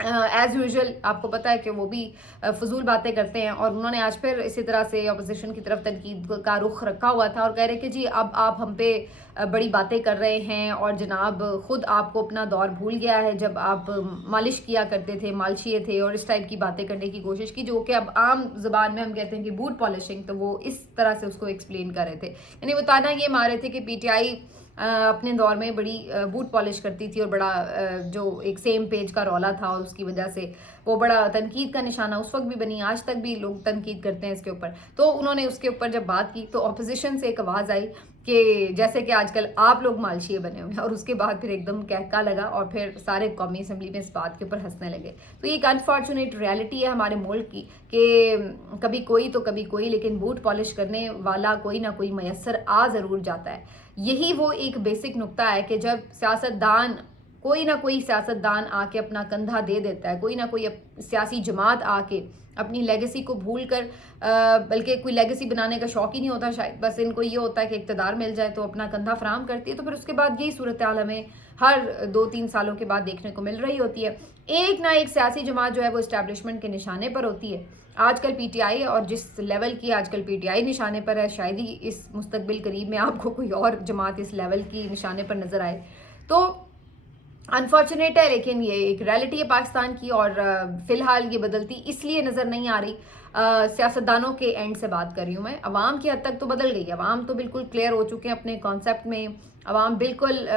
As usual آپ کو پتہ ہے کہ وہ بھی فضول باتیں کرتے ہیں، اور انہوں نے آج پھر اسی طرح سے اپوزیشن کی طرف تنقید کا رخ رکھا ہوا تھا اور کہہ رہے کہ جی اب آپ ہم پہ بڑی باتیں کر رہے ہیں، اور جناب خود آپ کو اپنا دور بھول گیا ہے جب آپ مالش کیا کرتے تھے، مالشیے تھے، اور اس ٹائپ کی باتیں کرنے کی کوشش کی، جو کہ اب عام زبان میں ہم کہتے ہیں کہ بوٹ پالشنگ، تو وہ اس طرح سے اس کو ایکسپلین کر رہے تھے، یعنی وہ تانا یہ مار رہے تھے کہ پی ٹی آئی اپنے دور میں بڑی بوٹ پالش کرتی تھی، اور بڑا جو ایک سیم پیج کا رولا تھا، اور اس کی وجہ سے وہ بڑا تنقید کا نشانہ اس وقت بھی بنی، آج تک بھی لوگ تنقید کرتے ہیں اس کے اوپر۔ تو انہوں نے اس کے اوپر جب بات کی تو اپوزیشن سے ایک آواز آئی کہ جیسے کہ آج کل آپ لوگ مالشیے بنے ہوئے ہیں، اور اس کے بعد پھر ایک دم کہکا لگا، اور پھر سارے قومی اسمبلی میں اس بات کے اوپر ہنسنے لگے۔ تو یہ ایک انفارچونیٹ ریالٹی ہے ہمارے ملک کی کہ کبھی کوئی تو کبھی کوئی، لیکن بوٹ پالش کرنے والا کوئی نہ کوئی میسر آ ضرور جاتا ہے۔ یہی وہ ایک بیسک نقطہ ہے کہ جب سیاستدان، کوئی نہ کوئی سیاستدان آ کے اپنا کندھا دے دیتا ہے، کوئی نہ کوئی سیاسی جماعت آ کے اپنی لیگیسی کو بھول کر، بلکہ کوئی لیگیسی بنانے کا شوق ہی نہیں ہوتا شاید، بس ان کو یہ ہوتا ہے کہ اقتدار مل جائے تو اپنا کندھا فراہم کرتی ہے، تو پھر اس کے بعد یہی صورتحال ہمیں ہر 2-3 سالوں کے بعد دیکھنے کو مل رہی ہوتی ہے۔ ایک نہ ایک سیاسی جماعت جو ہے وہ اسٹیبلشمنٹ کے نشانے پر ہوتی ہے۔ آج کل پی ٹی آئی، اور جس لیول کی آج کل پی ٹی آئی نشانے پر ہے، شاید ہی اس مستقبل قریب میں آپ کو کوئی اور جماعت اس لیول کی نشانے پر نظر آئے۔ تو انفارچونیٹ ہے، لیکن یہ ایک ریالٹی ہے پاکستان کی، اور فی الحال یہ بدلتی اس لیے نظر نہیں آ رہی۔ سیاستدانوں کے اینڈ سے بات کر رہی ہوں میں، عوام کی حد تک تو بدل گئی ہے، عوام تو بالکل کلیئر ہو چکے ہیں اپنے کانسیپٹ میں، عوام بالکل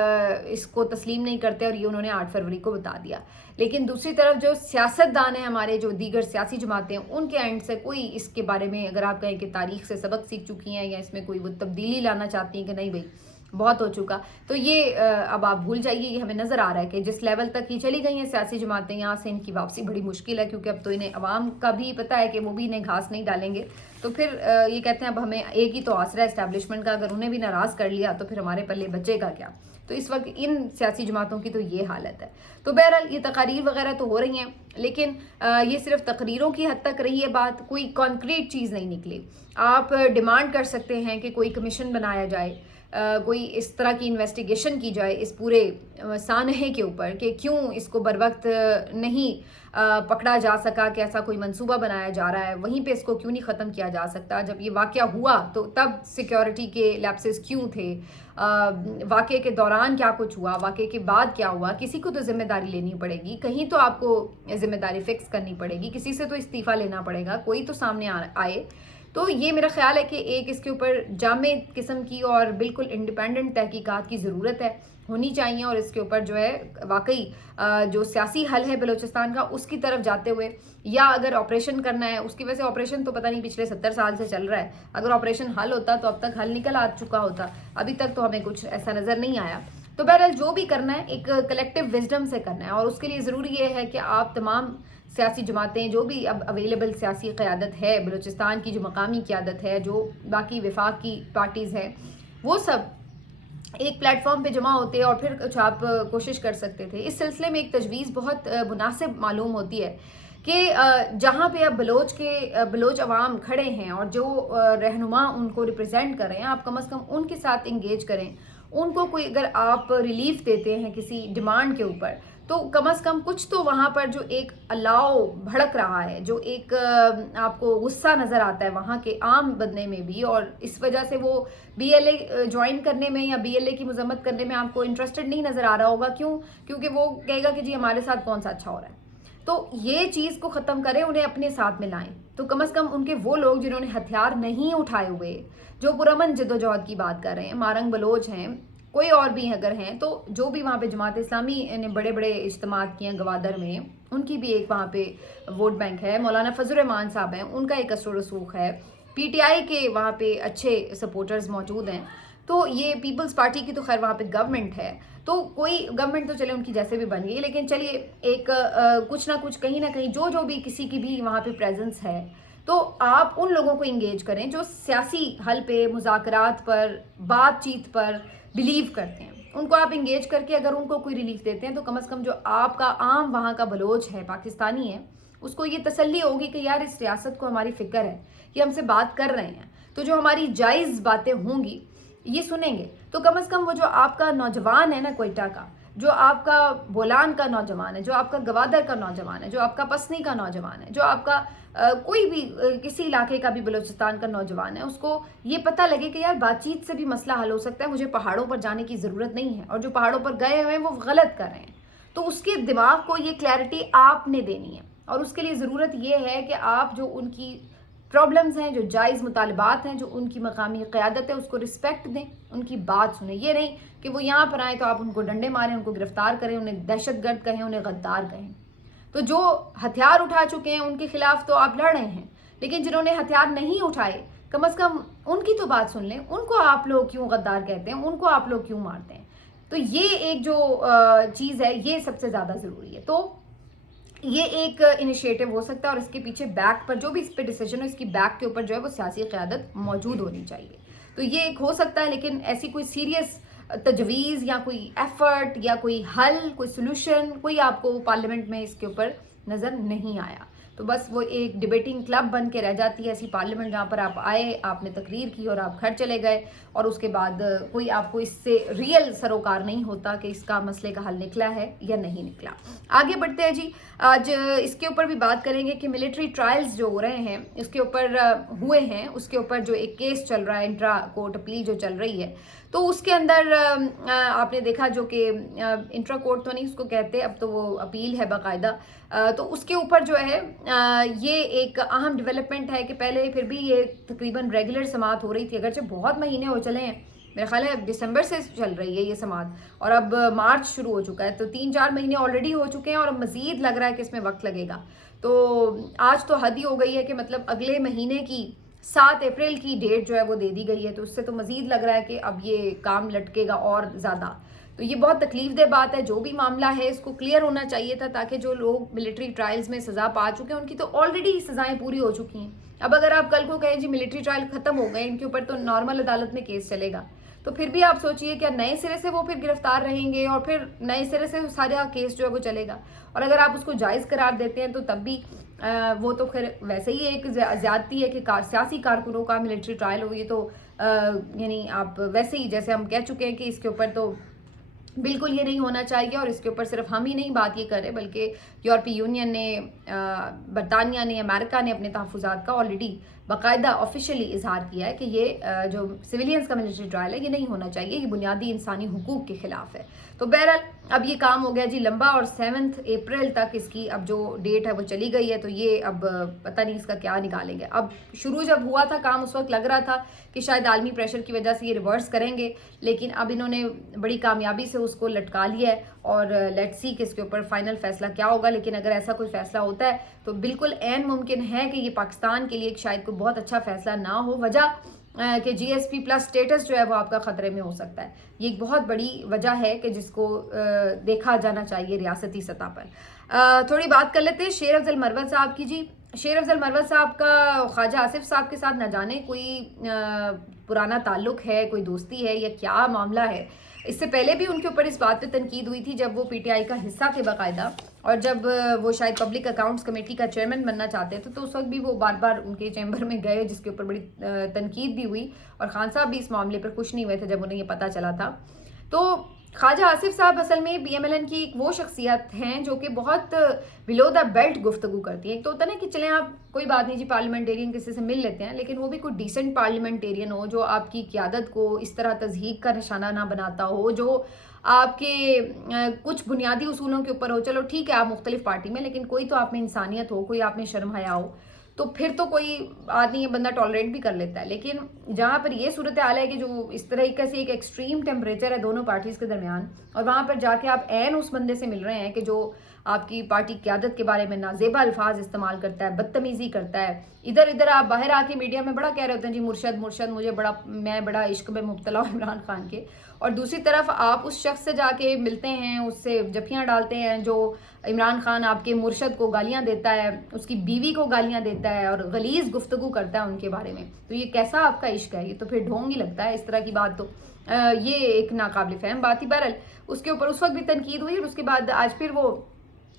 اس کو تسلیم نہیں کرتے، اور یہ انہوں نے 8 فروری کو بتا دیا۔ لیکن دوسری طرف جو سیاستدان ہیں ہمارے، جو دیگر سیاسی جماعتیں ہیں، ان کے اینڈ سے کوئی اس کے بارے میں، اگر آپ کہیں کہ تاریخ سے سبق سیکھ چکی ہیں یا اس میں کوئی وہ تبدیلی لانا چاہتی ہیں کہ نہیں بھائی بہت ہو چکا، تو یہ اب آپ بھول جائیے۔ یہ ہمیں نظر آ رہا ہے کہ جس لیول تک یہ چلی گئی ہیں سیاسی جماعتیں، یہاں سے ان کی واپسی بڑی مشکل ہے، کیونکہ اب تو انہیں عوام کا بھی پتہ ہے کہ وہ بھی انہیں گھاس نہیں ڈالیں گے، تو پھر یہ کہتے ہیں اب ہمیں ایک ہی تو آسرا ہے اسٹیبلشمنٹ کا، اگر انہیں بھی ناراض کر لیا تو پھر ہمارے پلے بچے گا کیا؟ تو اس وقت ان سیاسی جماعتوں کی تو یہ حالت ہے۔ تو بہرحال یہ تقاریر وغیرہ تو ہو رہی ہیں، لیکن یہ صرف تقریروں کی حد تک رہی ہے بات، کوئی کانکریٹ چیز نہیں نکلی۔ آپ ڈیمانڈ کر سکتے ہیں کہ کوئی کمیشن بنایا جائے، کوئی اس طرح کی انویسٹیگیشن کی جائے اس پورے سانحے کے اوپر کہ کیوں اس کو بر وقت نہیں پکڑا جا سکا، کہ ایسا کوئی منصوبہ بنایا جا رہا ہے، وہیں پہ اس کو کیوں نہیں ختم کیا جا سکتا، جب یہ واقعہ ہوا تو تب سیکیورٹی کے لیپسز کیوں تھے، واقعے کے دوران کیا کچھ ہوا، واقعے کے بعد کیا ہوا، کسی کو تو ذمہ داری لینی پڑے گی، کہیں تو آپ کو ذمہ داری فکس کرنی پڑے گی، کسی سے تو استعفیٰ لینا پڑے گا، کوئی تو سامنے آئے۔ تو یہ میرا خیال ہے کہ ایک اس کے اوپر جامع قسم کی اور بالکل انڈیپینڈنٹ تحقیقات کی ضرورت ہے، ہونی چاہیے، اور اس کے اوپر جو ہے واقعی جو سیاسی حل ہے بلوچستان کا اس کی طرف جاتے ہوئے، یا اگر آپریشن کرنا ہے، اس کی وجہ سے آپریشن تو پتہ نہیں پچھلے 70 سال سے چل رہا ہے، اگر آپریشن حل ہوتا تو اب تک حل نکل آ چکا ہوتا، ابھی تک تو ہمیں کچھ ایسا نظر نہیں آیا۔ تو بہرحال جو بھی کرنا ہے ایک کلیکٹیو وزڈم سے کرنا ہے، اور اس کے لیے ضروری یہ ہے کہ آپ تمام سیاسی جماعتیں، جو بھی اب اویلیبل سیاسی قیادت ہے بلوچستان کی، جو مقامی قیادت ہے، جو باقی وفاق کی پارٹیز ہیں، وہ سب ایک پلیٹ فارم پہ جمع ہوتے اور پھر کچھ آپ کوشش کر سکتے تھے۔ اس سلسلے میں ایک تجویز بہت مناسب معلوم ہوتی ہے کہ جہاں پہ اب بلوچ عوام کھڑے ہیں، اور جو رہنما ان کو ریپرزینٹ کر رہے ہیں، آپ کم از کم ان کے ساتھ انگیج کریں، ان کو کوئی اگر آپ ریلیف دیتے ہیں کسی ڈیمانڈ کے اوپر، تو کم از کم کچھ تو وہاں پر جو ایک الاؤ بھڑک رہا ہے، جو ایک آپ کو غصہ نظر آتا ہے وہاں کے عام بندے میں بھی، اور اس وجہ سے وہ بی ایل اے جوائن کرنے میں یا بی ایل اے کی مذمت کرنے میں آپ کو انٹرسٹڈ نہیں نظر آ رہا ہوگا، کیونکہ وہ کہے گا کہ جی ہمارے ساتھ کون سا اچھا ہو رہا ہے۔ تو یہ چیز کو ختم کریں، انہیں اپنے ساتھ ملائیں، تو کم از کم ان کے وہ لوگ جنہوں نے ہتھیار نہیں اٹھائے ہوئے، جو پرامن جدوجہد کی بات کر رہے ہیں، مارنگ بلوچ ہیں، کوئی اور بھی اگر ہیں، تو جو بھی وہاں پہ جماعت اسلامی نے بڑے بڑے اجتماعات کیے ہیں گوادر میں، ان کی بھی ایک وہاں پہ ووٹ بینک ہے، مولانا فضل الرحمان صاحب ہیں، ان کا ایک اثر و رسوخ ہے، پی ٹی آئی کے وہاں پہ اچھے سپورٹرز موجود ہیں، تو یہ پیپلز پارٹی کی تو خیر وہاں پہ گورنمنٹ ہے، تو کوئی گورنمنٹ تو چلے ان کی جیسے بھی بن گئی، لیکن چلیے ایک کچھ نہ کچھ کہیں نہ کہیں جو بھی کسی کی بھی وہاں پہ پریزنس ہے، تو آپ ان لوگوں کو انگیج کریں جو سیاسی حل پہ، مذاکرات پر، بات چیت پر بلیو کرتے ہیں، ان کو آپ انگیج کر کے اگر ان کو کوئی ریلیف دیتے ہیں، تو کم از کم جو آپ کا عام وہاں کا بلوچ ہے، پاکستانی ہے، اس کو یہ تسلی ہوگی کہ یار اس ریاست کو ہماری فکر ہے، یہ ہم سے بات کر رہے ہیں، تو جو ہماری جائز باتیں ہوں گی یہ سنیں گے، تو کم از کم وہ جو آپ کا نوجوان ہے نا کوئٹہ کا، جو آپ کا بولان کا نوجوان ہے، جو آپ کا گوادر کا نوجوان ہے، جو آپ کا پسنی کا نوجوان ہے، جو آپ کا کوئی بھی کسی علاقے کا بھی بلوچستان کا نوجوان ہے، اس کو یہ پتہ لگے کہ یار بات چیت سے بھی مسئلہ حل ہو سکتا ہے، مجھے پہاڑوں پر جانے کی ضرورت نہیں ہے، اور جو پہاڑوں پر گئے ہوئے ہیں وہ غلط کر رہے ہیں. تو اس کے دماغ کو یہ کلیئرٹی آپ نے دینی ہے، اور اس کے لیے ضرورت یہ ہے کہ آپ جو ان کی پرابلمز ہیں، جو جائز مطالبات ہیں، جو ان کی مقامی قیادت ہے، اس کو رسپیکٹ دیں، ان کی بات سنیں. یہ نہیں کہ وہ یہاں پر آئیں تو آپ ان کو ڈنڈے ماریں، ان کو گرفتار کریں، انہیں دہشت گرد کہیں، انہیں غدار کہیں. تو جو ہتھیار اٹھا چکے ہیں ان کے خلاف تو آپ لڑ رہے ہیں، لیکن جنہوں نے ہتھیار نہیں اٹھائے کم از کم ان کی تو بات سن لیں. ان کو آپ لوگ کیوں غدار کہتے ہیں، ان کو آپ لوگ کیوں مارتے ہیں؟ تو یہ ایک جو چیز ہے یہ سب سے زیادہ ضروری ہے. تو یہ ایک انیشیٹو ہو سکتا ہے، اور اس کے پیچھے بیک پر جو بھی اس پہ ڈیسیجن ہو، اس کی بیک کے اوپر جو ہے وہ سیاسی قیادت موجود ہونی چاہیے. تو یہ ایک ہو سکتا ہے، لیکن ایسی کوئی سیریس تجویز یا کوئی ایفرٹ یا کوئی حل، کوئی سلوشن کوئی آپ کو پارلیمنٹ میں اس کے اوپر نظر نہیں آیا. تو بس وہ ایک ڈیبیٹنگ کلب بن کے رہ جاتی ہے ایسی پارلیمنٹ، جہاں پر آپ آئے، آپ نے تقریر کی اور آپ گھر چلے گئے، اور اس کے بعد کوئی آپ کو اس سے ریئل سروکار نہیں ہوتا کہ اس کا مسئلے کا حل نکلا ہے یا نہیں نکلا. آگے بڑھتے ہیں جی. آج اس کے اوپر بھی بات کریں گے کہ ملٹری ٹرائلز جو ہو رہے ہیں، اس کے اوپر ہوئے ہیں، اس کے اوپر جو ایک کیس چل رہا ہے، انٹرا کورٹ اپیل جو چل رہی ہے، تو اس کے اندر آپ نے دیکھا جو کہ انٹرا کورٹ تو نہیں اس کو کہتے، اب تو وہ اپیل ہے باقاعدہ. تو اس کے اوپر جو ہے یہ ایک اہم ڈیولپمنٹ ہے کہ پہلے پھر بھی یہ تقریباً ریگولر سماعت ہو رہی تھی، اگرچہ بہت مہینے ہو چلے ہیں، میرا خیال ہے دسمبر سے چل رہی ہے یہ سماعت، اور اب مارچ شروع ہو چکا ہے، تو 3-4 مہینے آلریڈی ہو چکے ہیں، اور اب مزید لگ رہا ہے کہ اس میں وقت لگے گا. تو آج تو حد ہی ہو گئی ہے کہ مطلب اگلے مہینے کی 7 اپریل کی ڈیٹ جو ہے وہ دے دی گئی ہے، تو اس سے تو مزید لگ رہا ہے کہ اب یہ کام لٹکے گا اور زیادہ. تو یہ بہت تکلیف دہ بات ہے. جو بھی معاملہ ہے اس کو کلیئر ہونا چاہیے تھا، تاکہ جو لوگ ملٹری ٹرائلز میں سزا پا چکے ہیں ان کی تو آلریڈی سزائیں پوری ہو چکی ہیں. اب اگر آپ کل کو کہیں جی ملٹری ٹرائل ختم ہو گئے، ان کے اوپر تو نارمل عدالت میں کیس چلے گا، تو پھر بھی آپ سوچئے کہ نئے سرے سے وہ پھر گرفتار رہیں گے، اور پھر نئے سرے سے سارا کیس جو ہے وہ چلے گا. اور اگر آپ اس کو جائز قرار دیتے ہیں تو تب بھی وہ تو پھر ویسے ہی ایک زیادتی ہے کہ سیاسی کارکنوں کا ملٹری ٹرائل ہو. یہ تو یعنی آپ ویسے ہی جیسے ہم کہہ چکے ہیں کہ اس کے اوپر تو بالکل یہ نہیں ہونا چاہیے، اور اس کے اوپر صرف ہم ہی نہیں بات یہ کر رہے، بلکہ یورپی یونین نے، برطانیہ نے، امریکہ نے اپنے تحفظات کا آلریڈی باقاعدہ آفیشلی اظہار کیا ہے کہ یہ جو سویلینز کا ملٹری ٹرائل ہے یہ نہیں ہونا چاہیے، یہ بنیادی انسانی حقوق کے خلاف ہے. تو بہرحال اب یہ کام ہو گیا جی لمبا، اور 7 اپریل تک اس کی اب جو ڈیٹ ہے وہ چلی گئی ہے. تو یہ اب پتہ نہیں اس کا کیا نکالیں گے. اب شروع جب ہوا تھا کام اس وقت لگ رہا تھا کہ شاید عالمی پریشر کی وجہ سے یہ ریورس کریں گے، لیکن اب انہوں نے بڑی کامیابی سے اس کو لٹکا لیا ہے، اور لیٹس سی کہ اس کے اوپر فائنل فیصلہ کیا ہوگا. لیکن اگر ایسا کوئی فیصلہ ہوتا ہے تو بالکل عین ممکن ہے کہ یہ پاکستان کے لیے شاید کوئی بہت اچھا فیصلہ نہ ہو. وجہ کہ جی ایس پی پلس سٹیٹس جو ہے وہ آپ کا خطرے میں ہو سکتا ہے. یہ ایک بہت بڑی وجہ ہے کہ جس کو دیکھا جانا چاہیے ریاستی سطح پر. تھوڑی بات کر لیتے ہیں شیر افضل مروت صاحب کی. جی شیر افضل مروت صاحب کا خواجہ آصف صاحب کے ساتھ نہ جانے کوئی پرانا تعلق ہے، کوئی دوستی ہے، یا کیا معاملہ ہے. اس سے پہلے بھی ان کے اوپر اس بات پہ تنقید ہوئی تھی جب وہ پی ٹی آئی کا حصہ تھے باقاعدہ، اور جب وہ شاید پبلک اکاؤنٹس کمیٹی کا چیئرمین بننا چاہتے تھے، تو اس وقت بھی وہ بار بار ان کے چیمبر میں گئے، جس کے اوپر بڑی تنقید بھی ہوئی، اور خان صاحب بھی اس معاملے پر خوش نہیں ہوئے تھے جب انہیں یہ پتہ چلا تھا. تو خواجہ آصف صاحب اصل میں پی ایم ایل این کی ایک وہ شخصیت ہیں جو کہ بہت بلو دا بیلٹ گفتگو کرتی ہیں. ایک تو ہوتا ہے نا کہ چلیں آپ کوئی بات نہیں جی پارلیمنٹیرین کسی سے مل لیتے ہیں، لیکن وہ بھی کوئی ڈیسنٹ پارلیمنٹیرین ہو جو آپ کی قیادت کو اس طرح تضحیک کا نشانہ نہ بناتا ہو، جو آپ کے کچھ بنیادی اصولوں کے اوپر ہو. چلو ٹھیک ہے آپ مختلف پارٹی میں، لیکن کوئی تو آپ میں انسانیت ہو، کوئی آپ میں شرم حیا ہو، تو پھر تو کوئی آدمی یہ بندہ ٹالریٹ بھی کر لیتا ہے. لیکن جہاں پر یہ صورتحال ہے کہ جو اس طریقے سے ایک ایکسٹریم ٹیمپریچر ہے دونوں پارٹیز کے درمیان، اور وہاں پر جا کے آپ عین اس بندے سے مل رہے ہیں کہ جو آپ کی پارٹی قیادت کے بارے میں نازیبا الفاظ استعمال کرتا ہے، بدتمیزی کرتا ہے. ادھر آپ باہر آ کے میڈیا میں بڑا کہہ رہے ہوتے ہیں جی مرشد میں بڑا عشق میں مبتلا ہوں عمران خان کے، اور دوسری طرف آپ اس شخص سے جا کے ملتے ہیں، اس سے جفیاں ڈالتے ہیں جو عمران خان آپ کے مرشد کو گالیاں دیتا ہے، اس کی بیوی کو گالیاں دیتا ہے، اور غلیظ گفتگو کرتا ہے ان کے بارے میں. تو یہ کیسا آپ کا عشق ہے؟ یہ تو پھر ڈھونگ ہی لگتا ہے اس طرح کی بات. تو یہ ایک ناقابل فہم بات ہی. بہرحال اس کے اوپر اس وقت بھی تنقید ہوئی، اور اس کے بعد آج پھر وہ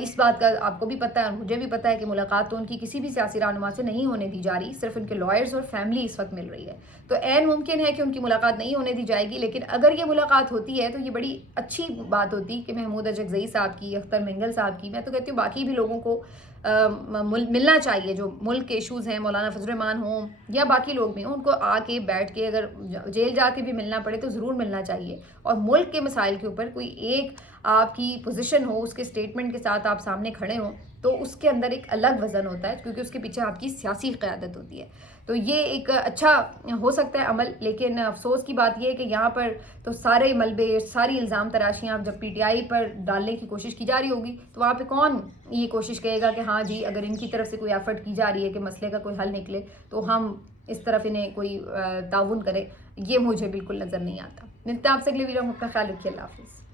اس بات کا آپ کو بھی پتہ ہے اور مجھے بھی پتہ ہے کہ ملاقات تو ان کی کسی بھی سیاسی رہنما سے نہیں ہونے دی جا رہی، صرف ان کے لائرز اور فیملی اس وقت مل رہی ہے. تو عین ممکن ہے کہ ان کی ملاقات نہیں ہونے دی جائے گی، لیکن اگر یہ ملاقات ہوتی ہے تو یہ بڑی اچھی بات ہوتی کہ محمود اجگزئی صاحب کی، اختر مینگل صاحب کی، میں تو کہتی ہوں باقی بھی لوگوں کو ملنا چاہیے جو ملک کے ایشوز ہیں، مولانا فضل الرحمان ہوں یا باقی لوگ بھی ہوں، ان کو آ کے بیٹھ کے اگر جیل جا کے بھی ملنا پڑے تو ضرور ملنا چاہیے، اور ملک کے مسائل کے اوپر کوئی ایک آپ کی پوزیشن ہو، اس کے سٹیٹمنٹ کے ساتھ آپ سامنے کھڑے ہوں تو اس کے اندر ایک الگ وزن ہوتا ہے، کیونکہ اس کے پیچھے آپ کی سیاسی قیادت ہوتی ہے. تو یہ ایک اچھا ہو سکتا ہے عمل، لیکن افسوس کی بات یہ ہے کہ یہاں پر تو سارے ملبے، ساری الزام تراشیاں جب پی ٹی آئی پر ڈالنے کی کوشش کی جا رہی ہوگی تو وہاں پہ کون یہ کوشش کرے گا کہ ہاں جی اگر ان کی طرف سے کوئی ایفرٹ کی جا رہی ہے کہ مسئلے کا کوئی حل نکلے تو ہم اس طرف انہیں کوئی تعاون کرے. یہ مجھے بالکل نظر نہیں آتا. ملتے ہیں آپ سے اگلے ویڈیو میں، اپنا خیال رکھیے. اللہ حافظ.